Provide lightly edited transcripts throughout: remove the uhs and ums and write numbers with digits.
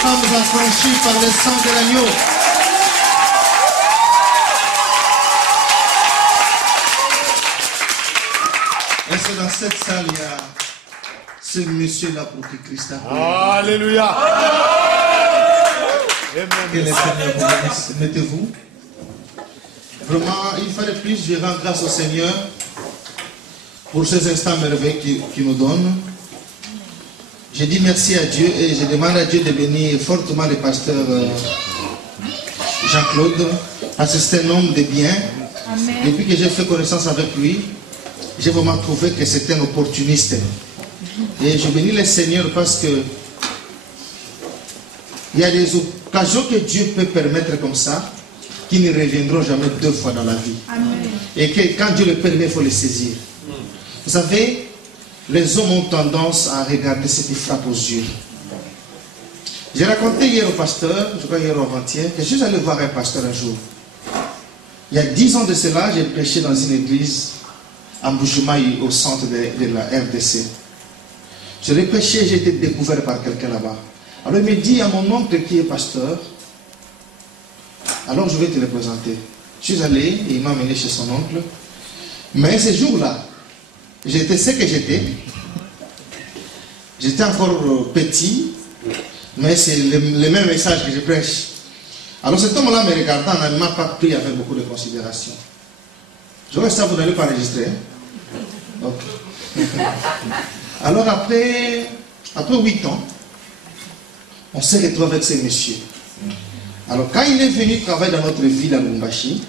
sommes affranchis par le sang de l'agneau. Est-ce que dans cette salle, il y a ce monsieur-là pour qui Christ a pris? Alléluia. Que le Seigneur vous bénisse. Mettez-vous. Vraiment, une fois de plus, je rends grâce au Seigneur pour ces instants merveilleux qu'il nous donne. Je dis merci à Dieu et je demande à Dieu de bénir fortement le pasteur Jean-Claude, parce que c'est un homme de bien. Amen. Depuis que j'ai fait connaissance avec lui, j'ai vraiment trouvé que c'était un opportuniste. Et je bénis le Seigneur parce que il y a des occasions que Dieu peut permettre comme ça, qui ne reviendront jamais deux fois dans la vie. Amen. Et que quand Dieu le permet, il faut les saisir. Vous savez, les hommes ont tendance à regarder ce qui frappe aux yeux. J'ai raconté hier au pasteur, je crois hier ou avant-hier, que je suis allé voir un pasteur un jour. Il y a 10 ans de cela, j'ai prêché dans une église à Mbouchoumaï, au centre de la RDC. Je l'ai prêché, j'ai été découvert par quelqu'un là-bas. Alors il me dit à mon oncle qui est pasteur, alors je vais te le présenter. Je suis allé et il m'a amené chez son oncle. Mais ce jour-là, j'étais ce que j'étais. J'étais encore petit, mais c'est le même message que je prêche. Alors cet homme-là me regardant, ne m'a pas pris avec beaucoup de considération. Je vois ça, vous n'allez pas enregistrer. Okay. Alors après 8 ans, on s'est retrouvé avec ces messieurs. Alors quand il est venu travailler dans notre ville à Lubumbashi,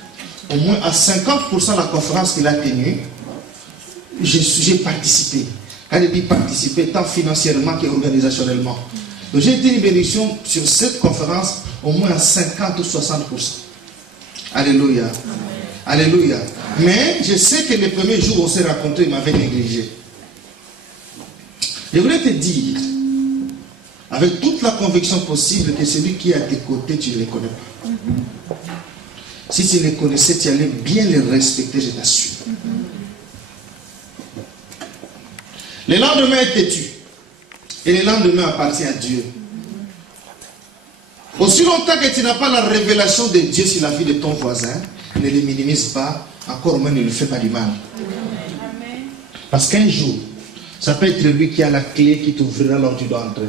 au moins à 50% de la conférence qu'il a tenue, j'ai participé. Quand je dis participer, tant financièrement qu'organisationnellement. Donc j'ai été une bénédiction sur cette conférence au moins à 50 ou 60%. Alléluia. Alléluia. Mais je sais que les premiers jours où on s'est rencontrés, il m'avait négligé. Je voulais te dire, avec toute la conviction possible, que celui qui est à tes côtés, tu ne le connais pas. Si tu les connaissais, tu allais bien les respecter, je t'assure. Le lendemain est têtu. Et le lendemain appartient à Dieu. Aussi longtemps que tu n'as pas la révélation de Dieu sur la vie de ton voisin, ne le minimise pas, encore moins ne lui fais pas du mal. Parce qu'un jour, ça peut être lui qui a la clé qui t'ouvrira lors du doigt entrer.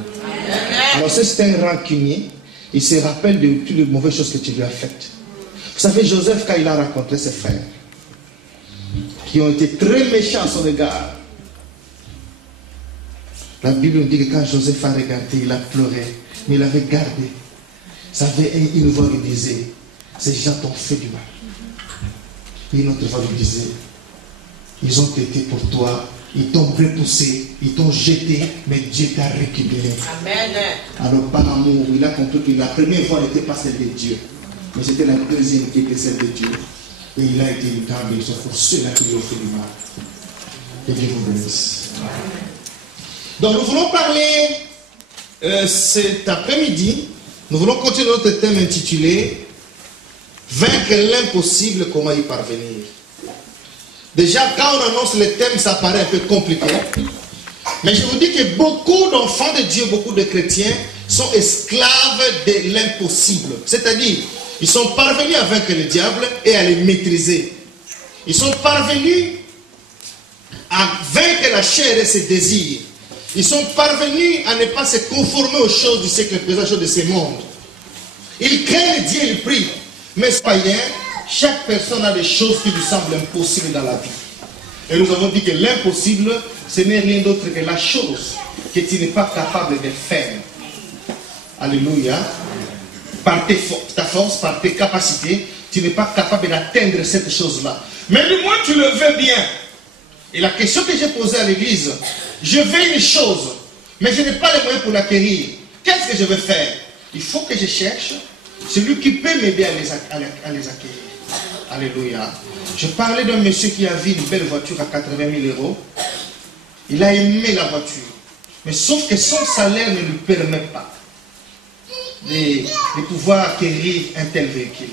Alors si c'est un rancunier, il se rappelle de toutes les mauvaises choses que tu lui as faites. Vous savez, Joseph, quand il a rencontré ses frères, qui ont été très méchants à son égard, la Bible nous dit que quand Joseph a regardé, il a pleuré, mais il avait gardé. Vous savez, une voix lui disait, ces gens t'ont fait du mal. Et une autre voix lui disait, ils ont été pour toi, ils t'ont repoussé, ils t'ont jeté, mais Dieu t'a récupéré. Amen. Alors par amour, il a compris que la première voix n'était pas celle de Dieu, mais c'était la deuxième qui était celle de Dieu. Et il a été une grande bénédiction pour ceux-là qui lui ont fait du mal. Que Dieu vous bénisse. Donc nous voulons parler cet après-midi, nous voulons continuer notre thème intitulé Vaincre l'impossible, comment y parvenir. Déjà, quand on annonce le thème, ça paraît un peu compliqué. Mais je vous dis que beaucoup d'enfants de Dieu, beaucoup de chrétiens sont esclaves de l'impossible. C'est-à-dire, ils sont parvenus à vaincre le diable et à le maîtriser. Ils sont parvenus à vaincre la chair et ses désirs. Ils sont parvenus à ne pas se conformer aux choses du siècle présent, aux choses de ce monde. Ils craignent Dieu, ils prient. Mais païen, chaque personne a des choses qui lui semblent impossibles dans la vie. Et nous avons dit que l'impossible, ce n'est rien d'autre que la chose que tu n'es pas capable de faire. Alléluia. Par ta force, par tes capacités, tu n'es pas capable d'atteindre cette chose-là. Mais du moins, tu le veux bien. Et la question que j'ai posée à l'église, je veux une chose, mais je n'ai pas les moyens pour l'acquérir. Qu'est-ce que je vais faire? Il faut que je cherche celui qui peut m'aider à les acquérir. Alléluia. Je parlais d'un monsieur qui a vu une belle voiture à 80 000 euros. Il a aimé la voiture. Mais sauf que son salaire ne lui permet pas de pouvoir acquérir un tel véhicule.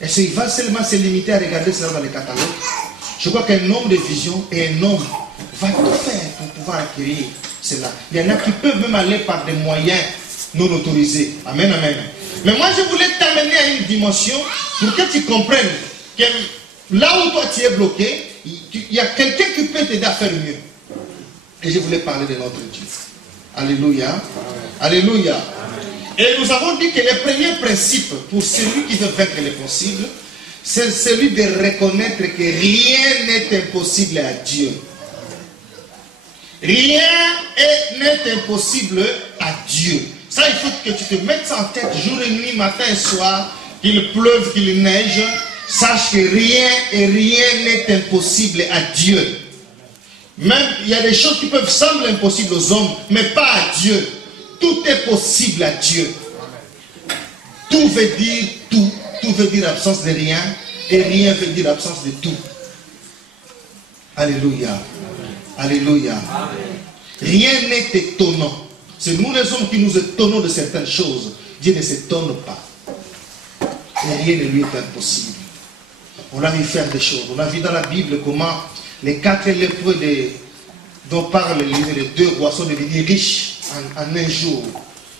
Est-ce qu'il va seulement se limiter à regarder cela dans les catalogues? Je crois qu'un homme de vision et un homme va tout faire pour pouvoir acquérir cela. Il y en a qui peuvent même aller par des moyens non autorisé. Amen, amen. Mais moi, je voulais t'amener à une dimension pour que tu comprennes que là où toi tu es bloqué, il y a quelqu'un qui peut t'aider à faire mieux. Et je voulais parler de notre Dieu. Alléluia. Amen. Alléluia. Amen. Et nous avons dit que le premier principe pour celui qui veut vaincre l'impossible, c'est celui de reconnaître que rien n'est impossible à Dieu. Rien n'est impossible à Dieu. Ça, il faut que tu te mettes ça en tête jour et nuit, matin et soir, qu'il pleuve, qu'il neige. Sache que rien n'est impossible à Dieu. Même, il y a des choses qui peuvent sembler impossibles aux hommes, mais pas à Dieu. Tout est possible à Dieu. Tout veut dire tout. Tout veut dire absence de rien. Et rien veut dire absence de tout. Alléluia. Amen. Alléluia. Amen. Rien n'est étonnant. C'est nous les hommes qui nous étonnons de certaines choses. Dieu ne s'étonne pas. Et rien ne lui est impossible. On a vu faire des choses. On a vu dans la Bible comment les 4 lépreux dont parle le livre des 2 rois sont devenus riches en un jour.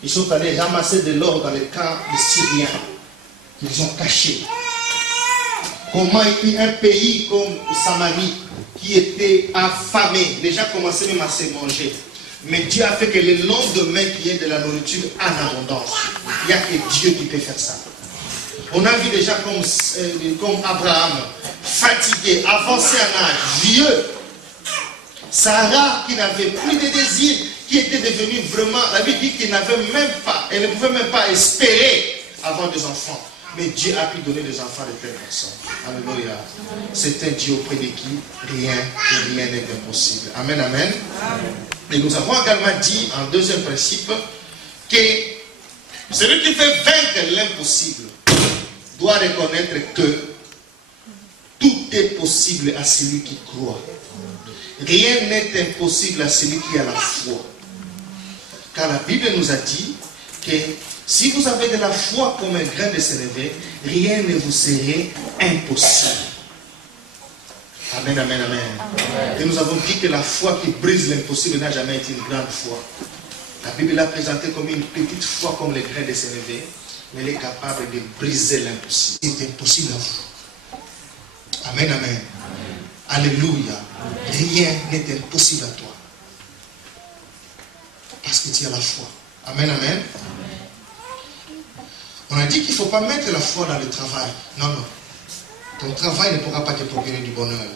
Ils sont allés ramasser de l'or dans les camps des Syriens qu'ils ont cachés. Comment un pays comme Samarie qui était affamé, déjà commençait même à se manger. Mais Dieu a fait que le lendemain qu'il y ait de la nourriture en abondance. Il n'y a que Dieu qui peut faire ça. On a vu déjà comme Abraham, fatigué, avancé en âge, vieux. Sarah qui n'avait plus de désir, qui était devenue vraiment, la Bible dit qu'elle n'avait même pas, elle ne pouvait même pas espérer avoir des enfants. Mais Dieu a pu donner des enfants de telles personnes. Alléluia. C'est un Dieu auprès de qui rien n'est impossible. Amen, amen. Et nous avons également dit, en deuxième principe, que celui qui fait vaincre l'impossible doit reconnaître que tout est possible à celui qui croit. Rien n'est impossible à celui qui a la foi. Car la Bible nous a dit que si vous avez de la foi comme un grain de sénévé, rien ne vous serait impossible. Amen, amen, amen. Amen. Et nous avons dit que la foi qui brise l'impossible n'a jamais été une grande foi. La Bible l'a présentée comme une petite foi comme le grain de sénévé, mais elle est capable de briser l'impossible. C'est impossible à vous. Amen, amen. Amen. Alléluia. Amen. Rien n'est impossible à toi. Parce que tu as la foi. Amen, amen. Amen. On a dit qu'il ne faut pas mettre la foi dans le travail. Non, non. Ton travail ne pourra pas te procurer du bonheur.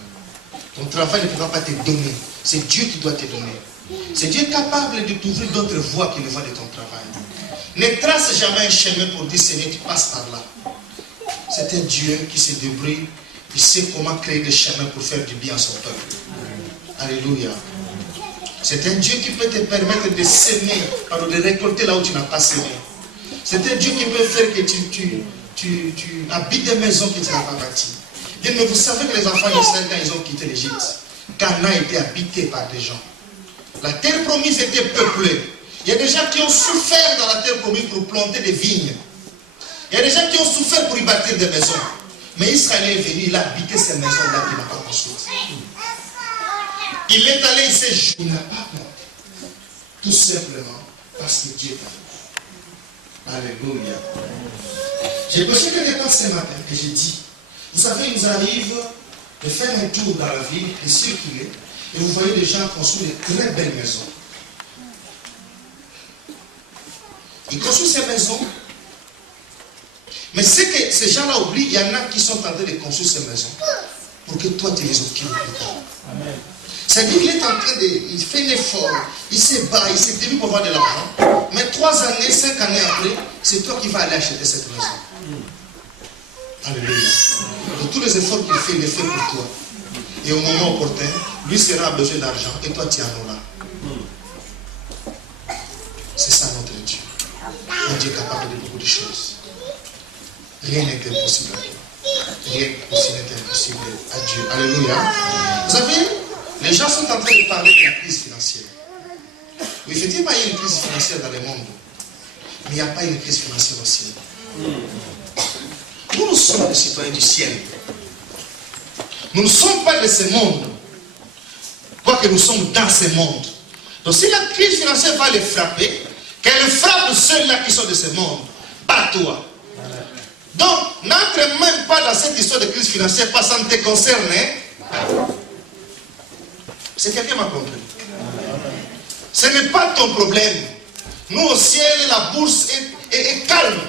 Ton travail ne pourra pas te donner. C'est Dieu qui doit te donner. C'est Dieu capable de t'ouvrir d'autres voies qui ne vont de ton travail. Ne trace jamais un chemin pour dire Seigneur, tu passes par là. C'est un Dieu qui se débrouille. Il sait comment créer des chemins pour faire du bien à son peuple. Alléluia. C'est un Dieu qui peut te permettre de s'aimer, de récolter là où tu n'as pas semé. C'est un Dieu qui peut faire que tu habites des maisons que tu n'as pas bâties. Mais vous savez que les enfants d'Israël, quand ils ont quitté l'Égypte, Canaan était habité par des gens. La terre promise était peuplée. Il y a des gens qui ont souffert dans la terre promise pour planter des vignes. Il y a des gens qui ont souffert pour y bâtir des maisons. Mais Israël est venu, il a habité ces maisons-là qu'il n'a pas construites. Il est allé, il s'est joué. Il n'a pas peur. Tout simplement parce que Dieu t'a fait. Alléluia. J'ai posé quelque temps ce matin et j'ai dit, vous savez, il nous arrive de faire un tour dans la ville, de circuler, et vous voyez des gens construire de très belles maisons. Ils construisent ces maisons, mais ce que ces gens-là oublient, il y en a qui sont en train de construire ces maisons pour que toi tu les occupes plus tard. C'est-à-dire qu'il est en train de, il fait l'effort, il se bat, il s'est tenu pour avoir de l'argent, mais 3 années, 5 années après, c'est toi qui vas aller acheter cette maison. Alléluia. Donc, tous les efforts qu'il fait, il les fait pour toi. Et au moment opportun, lui sera besoin d'argent et toi tu en auras. C'est ça notre Dieu. Un Dieu capable de beaucoup de choses. Rien n'est impossible à toi. Rien n'est impossible à Dieu. Alléluia. Vous savez, les gens sont en train de parler de la crise financière. Oui, effectivement, il y a une crise financière dans le monde. Mais il n'y a pas une crise financière au ciel. Nous sommes des citoyens du ciel. Nous ne sommes pas de ce monde. Quoique nous sommes dans ce monde. Donc si la crise financière va les frapper, qu'elle frappe ceux-là qui sont de ce monde, pas toi. Donc, n'entre même pas dans cette histoire de crise financière, parce que ça ne te concerne. C'est quelqu'un qui m'a compris. Ce n'est pas ton problème. Nous, au ciel, la bourse est calme.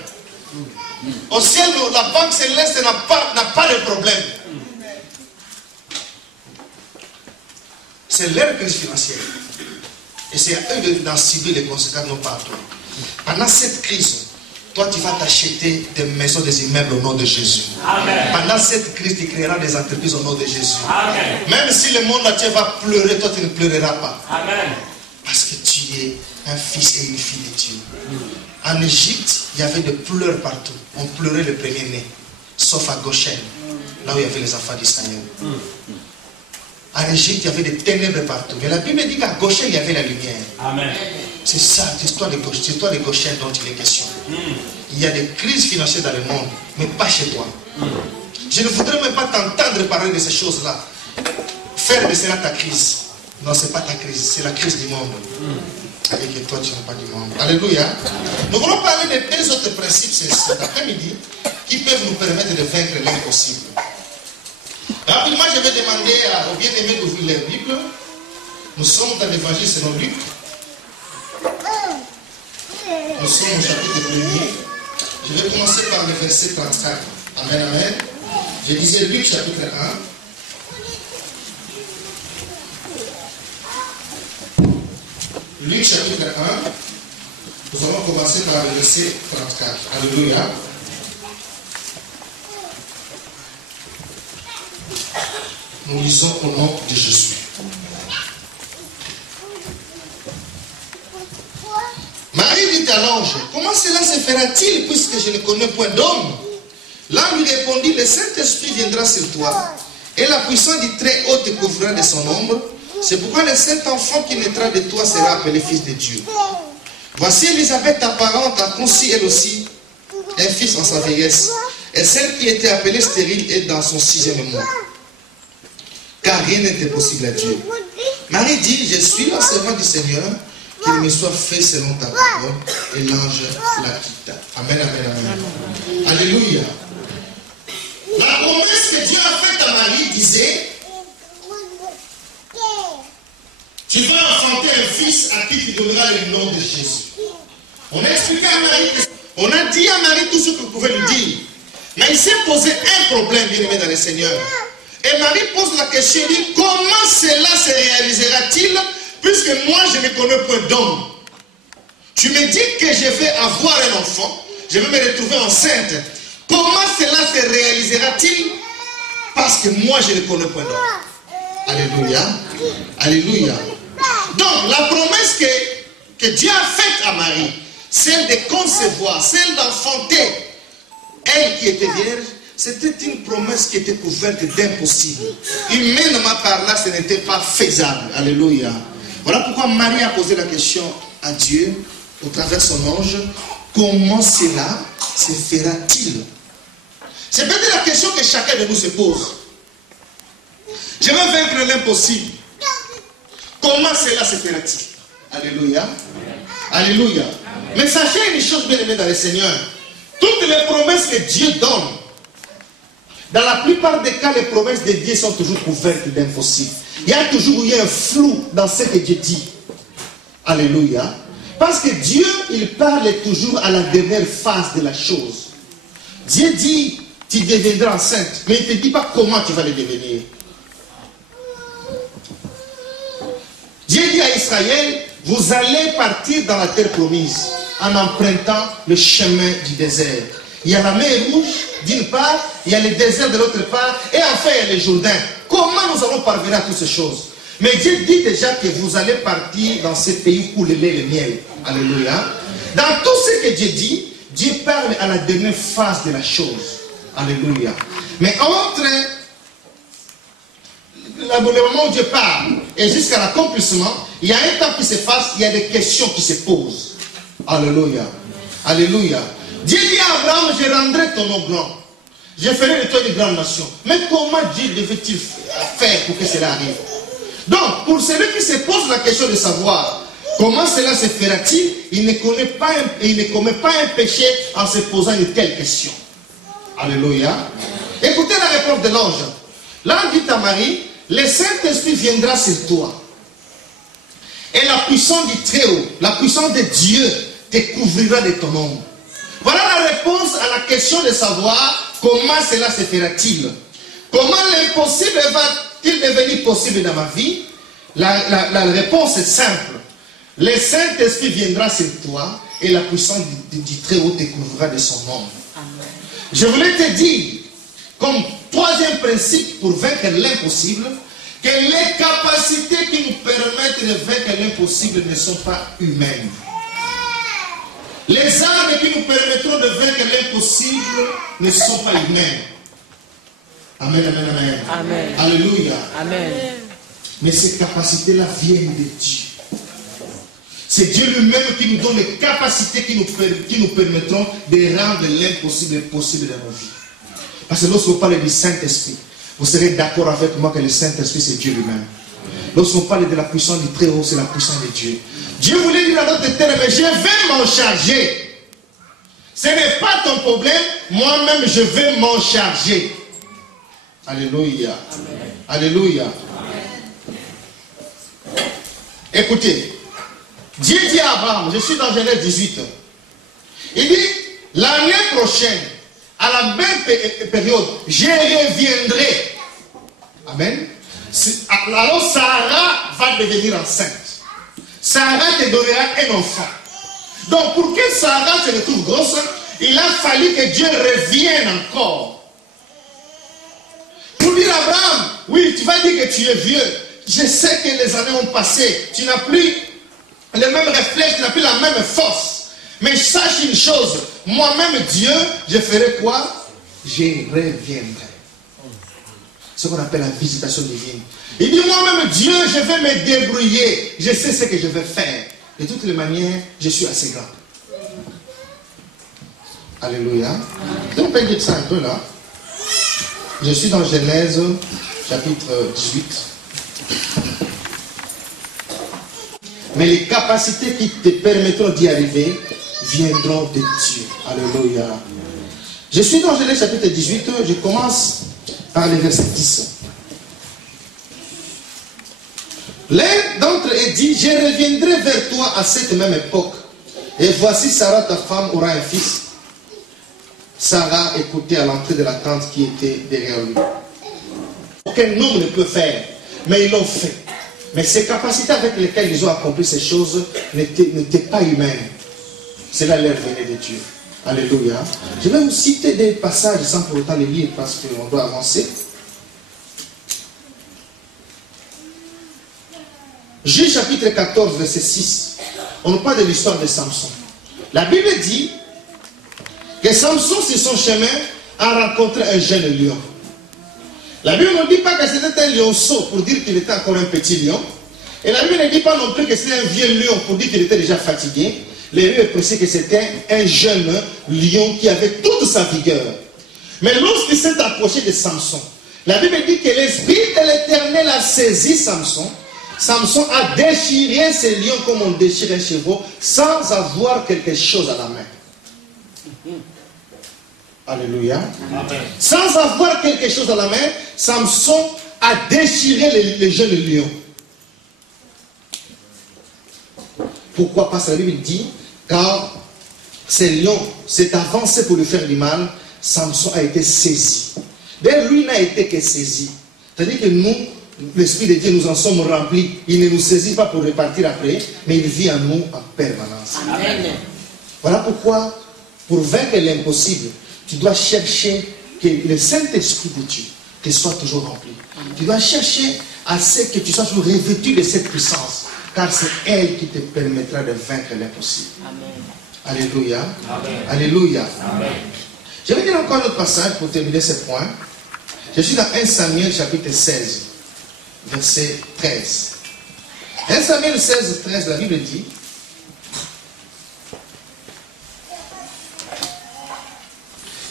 Au ciel, la banque céleste n'a pas de problème. C'est leur crise financière. Et c'est à eux d'en subir les conséquences, non pas à toi. Pendant cette crise, toi, tu vas t'acheter des maisons, des immeubles au nom de Jésus. Amen. Pendant cette crise, tu créeras des entreprises au nom de Jésus. Amen. Même si le monde entier va pleurer, toi, tu ne pleureras pas. Amen. Parce que tu es un fils et une fille de Dieu. En Égypte, il y avait des pleurs partout. On pleurait le premier-né, sauf à Goshen, là où il y avait les enfants d'Israël. En Égypte, il y avait des ténèbres partout. Mais la Bible dit qu'à Goshen, il y avait la lumière. Amen. C'est ça, l'histoire de Goshen dont il est question. Il y a des crises financières dans le monde, mais pas chez toi. Je ne voudrais même pas t'entendre parler de ces choses-là. Faire de cela ta crise. Non, ce n'est pas ta crise, c'est la crise du monde. Avec que toi, tu n'es pas du monde. Alléluia. Nous voulons parler de deux autres principes cet après-midi qui peuvent nous permettre de vaincre l'impossible. Rapidement, je vais demander aux bien-aimés d'ouvrir leur Bible. Nous sommes dans l'évangile selon Luc. Nous sommes au chapitre 1er. Je vais commencer par le verset 34. Amen, amen. Je disais Luc chapitre 1. Luc chapitre 1. Nous allons commencer par le verset 34. Alléluia. Nous lisons au nom de Jésus. Marie dit à l'ange, comment cela se fera-t-il puisque je ne connais point d'homme? L'ange lui répondit, le Saint-Esprit viendra sur toi et la puissance du Très-Haut te couvrira de son ombre. C'est pourquoi le Saint-Enfant qui naîtra de toi sera appelé Fils de Dieu. Voici Élisabeth, ta parente, a conçu elle aussi un fils en sa vieillesse. Et celle qui était appelée stérile est dans son 6e mois. Car rien n'était possible à Dieu. Marie dit, je suis la servante du Seigneur, qu'il me soit fait selon ta parole. Et l'ange la quitta. Amen, amen, amen. Alléluia. La promesse que Dieu a faite à Marie disait, tu vas enfanter un fils à qui tu donneras le nom de Jésus. On a expliqué à Marie, on a dit à Marie tout ce qu'on pouvait lui dire. Mais il s'est posé un problème, bien aimé dans le Seigneur. Et Marie pose la question, dit, comment cela se réalisera-t-il puisque moi je ne connais point d'homme? Tu me dis que je vais avoir un enfant, je vais me retrouver enceinte. Comment cela se réalisera-t-il parce que moi je ne connais point d'homme? Alléluia. Alléluia. Donc la promesse que Dieu a faite à Marie, celle de concevoir, celle d'enfanter, elle qui était vierge, c'était une promesse qui était couverte d'impossible. Humainement parlant, ce n'était pas faisable. Alléluia. Voilà pourquoi Marie a posé la question à Dieu, au travers de son ange, comment cela se fera-t-il? C'est peut-être la question que chacun de nous se pose. Je vais vaincre l'impossible. Comment cela se fera-t-il? Alléluia. Alléluia. Mais sachez une chose, bien aimée dans le Seigneur. Toutes les promesses que Dieu donne, dans la plupart des cas, les promesses de Dieu sont toujours couvertes d'impossibles. Il y a toujours eu un flou dans ce que Dieu dit. Alléluia. Parce que Dieu, il parle toujours à la dernière phase de la chose. Dieu dit, tu deviendras enceinte, mais il ne te dit pas comment tu vas le devenir. Dieu dit à Israël, vous allez partir dans la terre promise en empruntant le chemin du désert. Il y a la mer Rouge d'une part, il y a le désert de l'autre part, et enfin il y a le Jourdain. Comment nous allons parvenir à toutes ces choses? Mais Dieu dit déjà que vous allez partir dans ce pays où le lait et le miel. Alléluia. Dans tout ce que Dieu dit, Dieu parle à la dernière phase de la chose. Alléluia. Mais entre le moment où Dieu parle et jusqu'à l'accomplissement, il y a un temps qui se passe, il y a des questions qui se posent. Alléluia. Alléluia. Dieu dit à Abraham, je rendrai ton nom grand. Je ferai de toi une grande nation. Mais comment Dieu devait-il faire pour que cela arrive? Donc, pour celui qui se pose la question de savoir Comment cela se fera-t-il? Il ne commet pas un péché en se posant une telle question. Alléluia. Écoutez la réponse de l'ange. L'ange dit à Marie, le Saint-Esprit viendra sur toi. Et la puissance du Très-Haut, la puissance de Dieu te couvrira de ton ombre. Voilà la réponse à la question de savoir comment cela se fera-t-il. Comment l'impossible va-t-il devenir possible dans ma vie? La réponse est simple. Le Saint-Esprit viendra sur toi et la puissance du Très-Haut te couvrira de son ombre. Je voulais te dire, comme troisième principe pour vaincre l'impossible, que les capacités qui nous permettent de vaincre l'impossible ne sont pas humaines. Les armes qui nous permettront de vaincre l'impossible ne sont pas humaines. Amen, amen, amen. Amen. Alléluia. Amen. Mais ces capacités-là viennent de Dieu. C'est Dieu lui-même qui nous donne les capacités qui nous permettront de rendre l'impossible possible dans nos vies. Parce que lorsqu'on parle du Saint-Esprit, vous serez d'accord avec moi que le Saint-Esprit c'est Dieu lui-même. Lorsqu'on parle de la puissance du Très-Haut, c'est la puissance de Dieu. Dieu voulait dire à notre terre, mais je vais m'en charger. Ce n'est pas ton problème, moi-même je vais m'en charger. Alléluia. Amen. Alléluia. Amen. Écoutez, Dieu dit à Abraham, je suis dans Genèse 18. Il dit, l'année prochaine, à la même période, je reviendrai. Amen. Alors Sarah va devenir enceinte. Sarah te donnera un enfant. Donc pour que Sarah se retrouve grosse, il a fallu que Dieu revienne encore. Pour dire à Abraham, oui, tu vas dire que tu es vieux. Je sais que les années ont passé. Tu n'as plus les mêmes réflexes, tu n'as plus la même force. Mais sache une chose, moi-même Dieu, je ferai quoi? Je reviendrai. Ce qu'on appelle la visitation divine. Il dit moi-même Dieu, je vais me débrouiller. Je sais ce que je vais faire. De toutes les manières, je suis assez grand. Alléluia. On peut dire ça un peu là. Je suis dans Genèse chapitre 18. Mais les capacités qui te permettront d'y arriver viendront de Dieu. Alléluia. Je suis dans Genèse chapitre 18. Je commence par le verset 10. L'un d'entre eux dit, je reviendrai vers toi à cette même époque. Et voici Sarah, ta femme, aura un fils. Sarah écoutait à l'entrée de la tente qui était derrière lui. Aucun homme ne peut faire, mais ils l'ont fait. Mais ces capacités avec lesquelles ils ont accompli ces choses n'étaient pas humaines. Cela leur venait de Dieu. Alléluia. Je vais vous citer des passages sans pour autant les lire parce qu'on doit avancer. Juge chapitre 14, verset 6. On nous parle de l'histoire de Samson. La Bible dit que Samson, sur son chemin, a rencontré un jeune lion. La Bible ne dit pas que c'était un lionceau pour dire qu'il était encore un petit lion. Et la Bible ne dit pas non plus que c'était un vieux lion pour dire qu'il était déjà fatigué. La Bible précise que c'était un jeune lion qui avait toute sa vigueur. Mais lorsqu'il s'est approché de Samson, la Bible dit que l'Esprit de l'Éternel a saisi Samson. Samson a déchiré ce lion comme on déchire un chevreau sans avoir quelque chose à la main. Alléluia. Amen. Sans avoir quelque chose à la main, Samson a déchiré le jeune lion. Pourquoi? Parce que la Bible dit, car ce lion s'est avancé pour lui faire du mal, Samson a été saisi. D'ailleurs, lui n'a été que saisi. C'est-à-dire que nous, l'Esprit de Dieu, nous en sommes remplis. Il ne nous saisit pas pour repartir après, mais il vit en nous en permanence. Amen. Voilà pourquoi, pour vaincre l'impossible, tu dois chercher que le Saint-Esprit de Dieu te soit toujours rempli. Amen. Tu dois chercher à ce que tu sois toujours revêtu de cette puissance, car c'est elle qui te permettra de vaincre l'impossible. Alléluia. Amen. Alléluia. Amen. Je vais dire encore un autre passage pour terminer ce point. Je suis dans 1 Samuel chapitre 16, verset 13. 1 Samuel 16, 13, la Bible dit,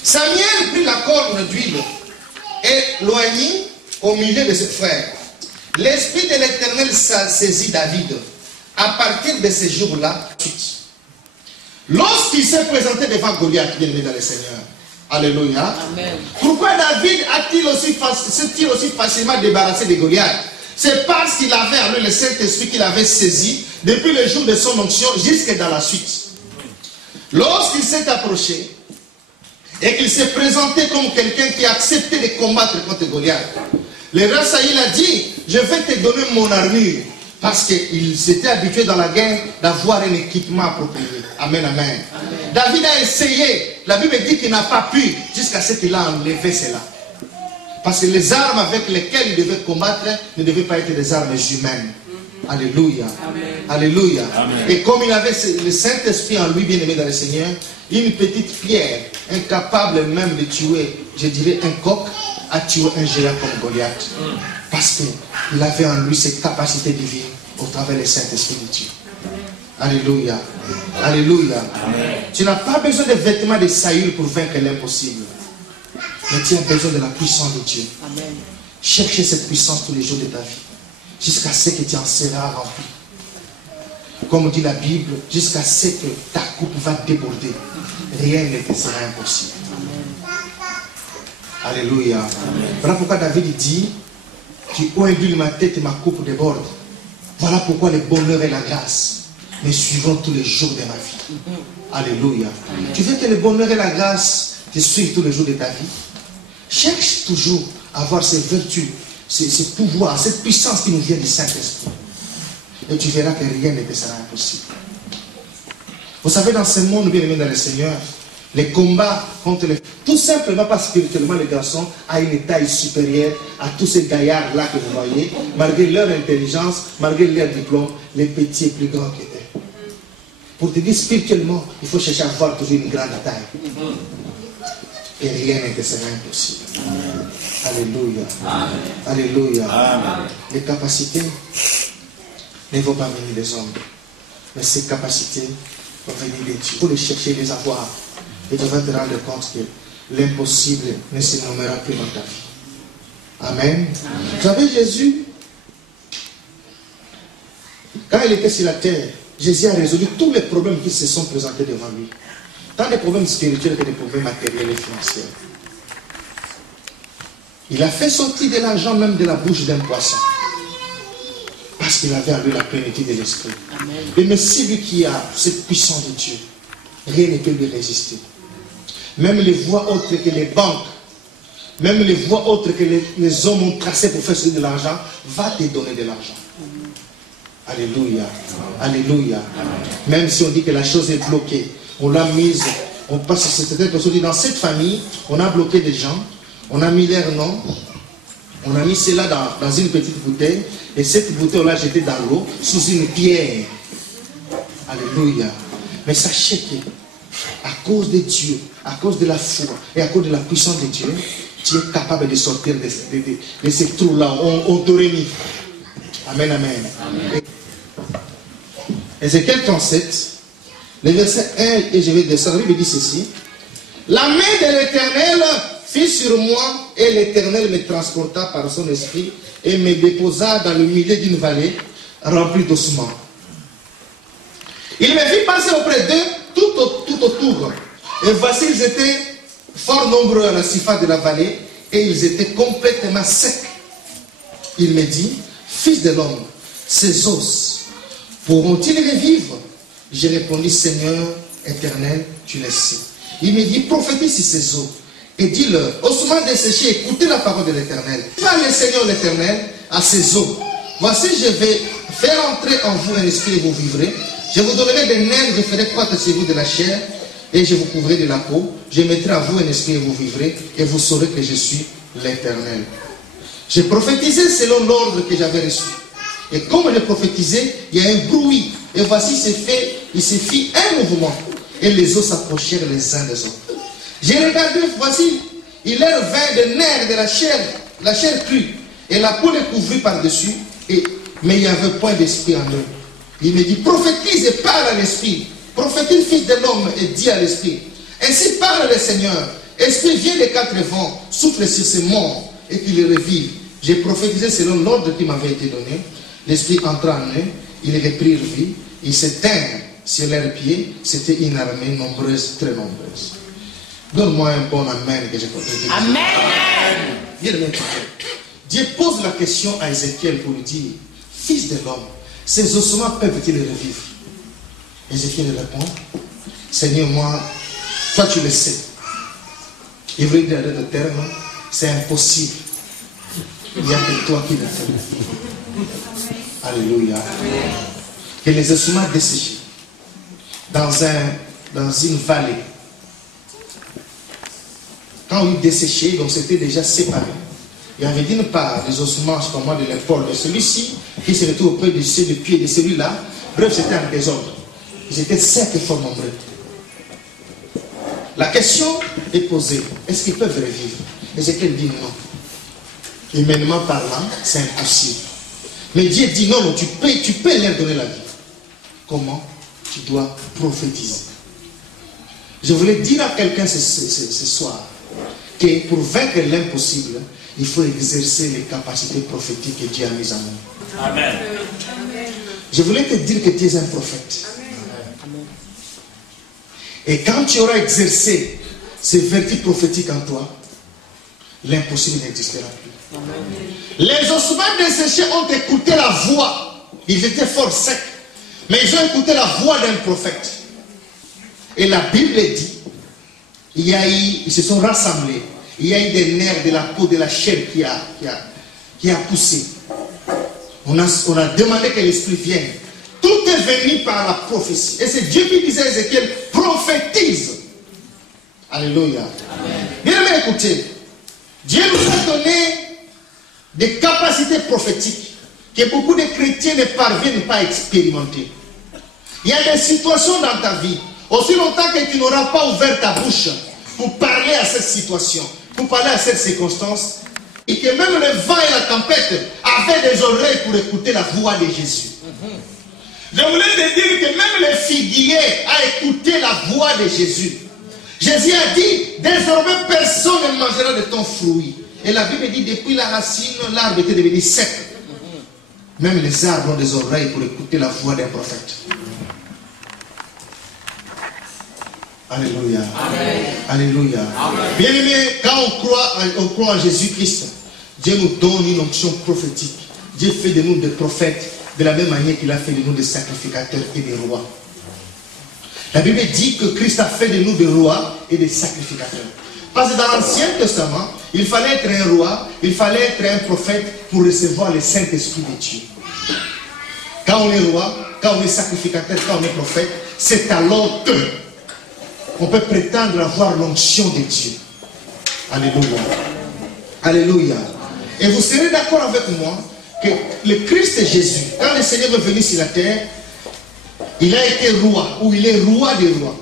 Samuel prit la corne d'huile et l'oignit au milieu de ses frères. L'Esprit de l'Éternel saisit David à partir de ces jours-là, lorsqu'il s'est présenté devant Goliath, bien aimé dans le Seigneur, alléluia. Amen. Pourquoi David s'est-il aussi facilement débarrassé de Goliath? C'est parce qu'il avait en lui le Saint-Esprit qu'il avait saisi depuis le jour de son onction jusque dans la suite. Lorsqu'il s'est approché et qu'il s'est présenté comme quelqu'un qui a accepté de combattre contre Goliath, le roi Saïl a dit, je vais te donner mon armure. Parce qu'il s'était habitué dans la guerre d'avoir un équipement approprié. Amen, amen, amen. David a essayé. La Bible dit qu'il n'a pas pu jusqu'à ce qu'il a enlevé cela. Parce que les armes avec lesquelles il devait combattre ne devaient pas être des armes humaines. Alléluia. Amen. Alléluia. Amen. Et comme il avait le Saint-Esprit en lui, bien aimé dans le Seigneur, une petite pierre, incapable même de tuer, je dirais un coq, a tué un géant comme Goliath. Parce qu'il avait en lui cette capacité divine au travers du Saint-Esprit de Dieu. Alléluia. Alléluia. Amen. Tu n'as pas besoin de vêtements de Saül pour vaincre l'impossible. Mais tu as besoin de la puissance de Dieu. Amen. Cherchez cette puissance tous les jours de ta vie. Jusqu'à ce que tu en seras rempli. Comme dit la Bible, jusqu'à ce que ta coupe va déborder. Rien ne te sera impossible. Amen. Alléluia. Amen. Voilà pourquoi David dit, tu induis ma tête et ma coupe déborde. Voilà pourquoi le bonheur et la grâce me suivront tous les jours de ma vie. Alléluia. Amen. Tu veux que le bonheur et la grâce te suivent tous les jours de ta vie? Cherche toujours à avoir ces vertus, ces pouvoirs, cette puissance qui nous vient du Saint-Esprit. Et tu verras que rien ne te sera impossible. Vous savez, dans ce monde bien aimé dans le Seigneur, les combats contre les... Tout simplement parce que spirituellement, les garçons a une taille supérieure à tous ces gaillards-là que vous voyez, malgré leur intelligence, malgré leur diplôme, les petits et plus grands qu'eux. Pour te dire spirituellement, il faut chercher à avoir toujours une grande taille. Et rien ne te sera impossible. Amen. Alléluia. Amen. Alléluia. Amen. Les capacités ne vont pas venir des hommes. Mais ces capacités vont venir de Dieu. Il faut les chercher, les avoir. Et tu vas te rendre compte que l'impossible ne se nommera plus dans ta vie. Amen. Vous savez, Jésus, quand il était sur la terre, Jésus a résolu tous les problèmes qui se sont présentés devant lui. Tant des problèmes spirituels que des problèmes matériels et financiers. Il a fait sortir de l'argent même de la bouche d'un poisson. Parce qu'il avait en lui la plénitude de l'esprit. Et mais celui qui a cette puissance de Dieu, rien ne peut lui résister. Même les voies autres que les banques, même les voies autres que les hommes ont tracées pour faire sortir de l'argent, va te donner de l'argent. Alléluia. Alléluia. Même si on dit que la chose est bloquée, on l'a mise, on passe sur cette personne. Dans cette famille, on a bloqué des gens, on a mis leur nom, on a mis cela dans une petite bouteille, et cette bouteille, on l'a jetée dans l'eau, sous une pierre. Alléluia. Mais sachez que, à cause de Dieu, à cause de la foi, et à cause de la puissance de Dieu, tu es capable de sortir de ces trous-là. On t'aurait mis. Amen, amen. Amen. Ézéchiel 37. Le verset 1, et je vais descendre, il me dit ceci. La main de l'Éternel fut sur moi, et l'Éternel me transporta par son esprit, et me déposa dans le milieu d'une vallée remplie d'ossements. Il me fit passer auprès d'eux tout autour. Et voici, ils étaient fort nombreux à la surface de la vallée, et ils étaient complètement secs. Il me dit, fils de l'homme, ces os pourront-ils revivre? J'ai répondu, Seigneur éternel, tu le sais. Il me dit, prophétise sur ces eaux et dis-leur, ossements desséchés, écoutez la parole de l'Éternel. Parle le Seigneur l'Éternel à ces eaux. Voici, je vais faire entrer en vous un esprit et vous vivrez. Je vous donnerai des nerfs, je ferai croître sur vous de la chair et je vous couvrirai de la peau. Je mettrai en vous un esprit et vous vivrez et vous saurez que je suis l'Éternel. J'ai prophétisé selon l'ordre que j'avais reçu. Et comme je prophétisais, il y a un bruit. Et voici, il se fit un mouvement. Et les os s'approchèrent les uns des autres. J'ai regardé, voici, il leur vint des nerfs de la chair crue. Et la peau est couvrie par-dessus. Mais il n'y avait point d'esprit en eux. Il me dit, prophétise et parle à l'esprit. Prophétise, fils de l'homme, et dis à l'esprit. Ainsi parle le Seigneur. Esprit, viens des quatre vents, souffle sur ces morts et qu'il les revive. J'ai prophétisé selon l'ordre qui m'avait été donné. L'esprit entra en eux ils reprirent vie, ils s'éteignent sur leurs pieds, c'était une armée nombreuse, très nombreuse. Donne-moi un bon amen que j'ai compris. Amen. Dieu pose la question à Ézéchiel pour lui dire, fils de l'homme, ces ossements peuvent-ils revivre? Ézéchiel répond, Seigneur, moi, toi tu le sais. Il veut dire de terme, c'est impossible. Il n'y a que toi qui le fais. Alléluia. Amen. Que les ossements desséchés dans une vallée. Quand ils desséchaient, donc c'était déjà séparé. Il y avait d'une part des ossements comme moi de l'épaule de celui-ci qui se retrouve auprès de ceux de pied de celui-là. Bref, c'était un désordre. Ils étaient secs et fort nombreux. La question est posée, est-ce qu'ils peuvent revivre? Ézéchiel dit non. Humainement parlant, c'est impossible. Mais Dieu dit non, tu peux leur donner la vie. Comment? Tu dois prophétiser. Je voulais dire à quelqu'un ce soir que pour vaincre l'impossible, il faut exercer les capacités prophétiques que Dieu a mises en nous. Amen. Je voulais te dire que tu es un prophète. Amen. Et quand tu auras exercé ces vertus prophétiques en toi, l'impossible n'existera plus. Amen. Les ossements desséchés ont écouté la voix. Ils étaient fort secs. Mais ils ont écouté la voix d'un prophète. Et la Bible dit, ils se sont rassemblés. Il y a eu des nerfs de la peau, de la chair qui a poussé. On a demandé que l'Esprit vienne. Tout est venu par la prophétie. Et c'est Dieu qui disait à Ézéchiel, prophétise. Alléluia. Bien aimé, écoutez. Dieu nous a donné des capacités prophétiques que beaucoup de chrétiens ne parviennent pas à expérimenter. Il y a des situations dans ta vie. Aussi longtemps que tu n'auras pas ouvert ta bouche pour parler à cette situation, pour parler à cette circonstance, et que même le vent et la tempête avaient des oreilles pour écouter la voix de Jésus. Je voulais te dire que même le figuier a écouté la voix de Jésus. Jésus a dit, désormais personne ne mangera de ton fruit. Et la Bible dit, depuis la racine, l'arbre était devenu sec. Même les arbres ont des oreilles pour écouter la voix d'un prophète. Alléluia. Amen. Alléluia. Bien aimé, quand on croit en Jésus-Christ, Dieu nous donne une onction prophétique. Dieu fait de nous des prophètes de la même manière qu'il a fait de nous des sacrificateurs et des rois. La Bible dit que Christ a fait de nous des rois et des sacrificateurs. Parce que dans l'Ancien Testament, il fallait être un roi, il fallait être un prophète pour recevoir le Saint-Esprit de Dieu. Quand on est roi, quand on est sacrificateur, quand on est prophète, c'est alors qu'on peut prétendre avoir l'onction de Dieu. Alléluia. Alléluia. Et vous serez d'accord avec moi que le Christ Jésus, quand le Seigneur est venu sur la terre, il a été roi, ou il est roi des rois.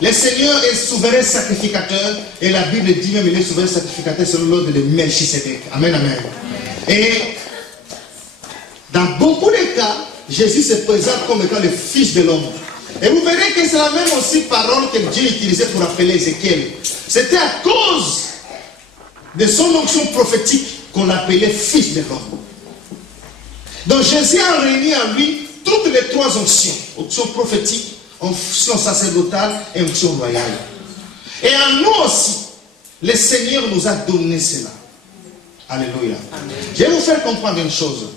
Le Seigneur est souverain sacrificateur, et la Bible dit même qu'il est souverain sacrificateur selon l'ordre de Melchisedec. Amen, amen. Et dans beaucoup de cas, Jésus se présente comme étant le Fils de l'homme. Et vous verrez que c'est la même aussi parole que Dieu utilisait pour appeler Ézéchiel. C'était à cause de son onction prophétique qu'on l'appelait Fils de l'homme. Donc Jésus a réuni en lui toutes les trois onctions. Onction prophétique, onction sacerdotale et onction royale. Et en nous aussi, le Seigneur nous a donné cela. Alléluia. Amen. Je vais vous faire comprendre une chose.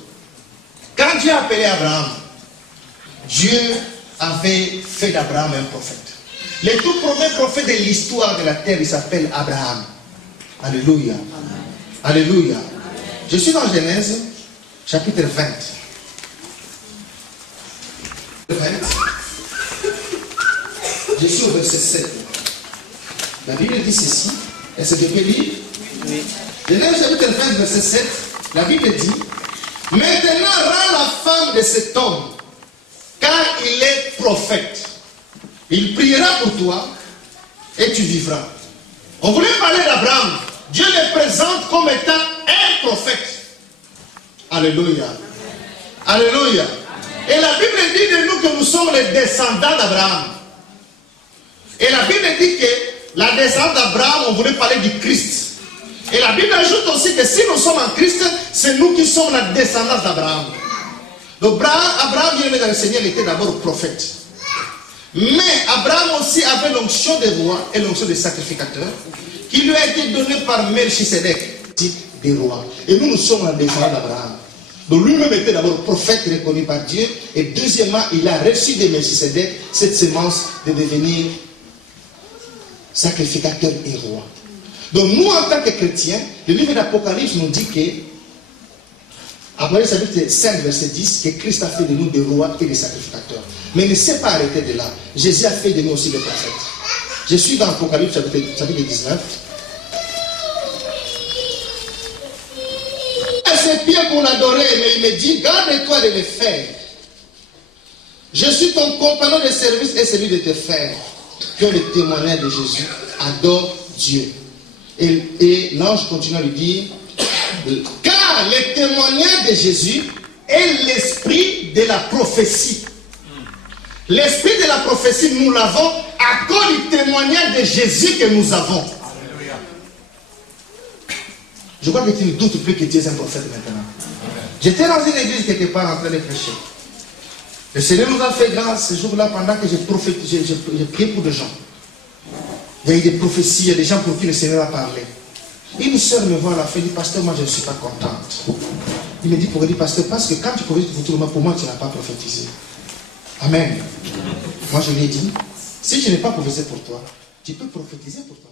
Quand Dieu a appelé Abraham, Dieu avait fait d'Abraham un prophète. Le tout premier prophète de l'histoire de la terre, il s'appelle Abraham. Alléluia. Amen. Alléluia. Amen. Je suis dans Genèse, chapitre 20. Je suis au verset 7. La Bible dit ceci. Est-ce que je peux lire? Oui. Genèse chapitre 20, verset 7. La Bible dit, maintenant rends la femme de cet homme, car il est prophète. Il priera pour toi et tu vivras. On voulait parler d'Abraham. Dieu le présente comme étant un prophète. Alléluia. Alléluia. Et la Bible dit de nous que nous sommes les descendants d'Abraham. Et la Bible dit que la descendance d'Abraham, on voulait parler du Christ. Et la Bible ajoute aussi que si nous sommes en Christ, c'est nous qui sommes la descendance d'Abraham. Donc Abraham, bien aimé dans le Seigneur, il était d'abord prophète. Mais Abraham aussi avait l'onction des rois et l'onction des sacrificateurs qui lui a été donnée par Melchisedec, des rois. Et nous sommes en descendant d'Abraham. Donc lui-même était d'abord prophète reconnu par Dieu. Et deuxièmement, il a reçu de Melchisedec cette semence de devenir sacrificateur et roi. Donc nous, en tant que chrétiens, le livre d'Apocalypse nous dit que, Apocalypse chapitre 5, verset 10, que Christ a fait de nous des rois et des sacrificateurs. Mais il ne s'est pas arrêté de là. Jésus a fait de nous aussi des prophètes. Je suis dans Apocalypse chapitre 19. C'est bien pour l'adorer, mais il me dit, garde-toi de le faire. Je suis ton compagnon de service et celui de tes frères qui ont le témoignage de Jésus. Adore Dieu. Et l'ange continue à lui dire, car le témoignage de Jésus est l'esprit de la prophétie. L'esprit de la prophétie, nous l'avons à cause du témoignage de Jésus que nous avons. Je crois que tu ne doutes plus que tu es un prophète maintenant. J'étais dans une église quelque part en train de prêcher. Le Seigneur nous a fait grâce ce jour-là pendant que j'ai prié pour des gens. Il y a eu des prophéties, il y a des gens pour qui le Seigneur a parlé. Une soeur me voit à la fin et dit, pasteur, moi je ne suis pas contente. Il me dit, pourquoi? Pasteur, parce que quand tu prophétises pour moi, tu n'as pas prophétisé. Amen. Moi je lui ai dit, si tu n'es pas prophétisé pour toi, tu peux prophétiser pour toi.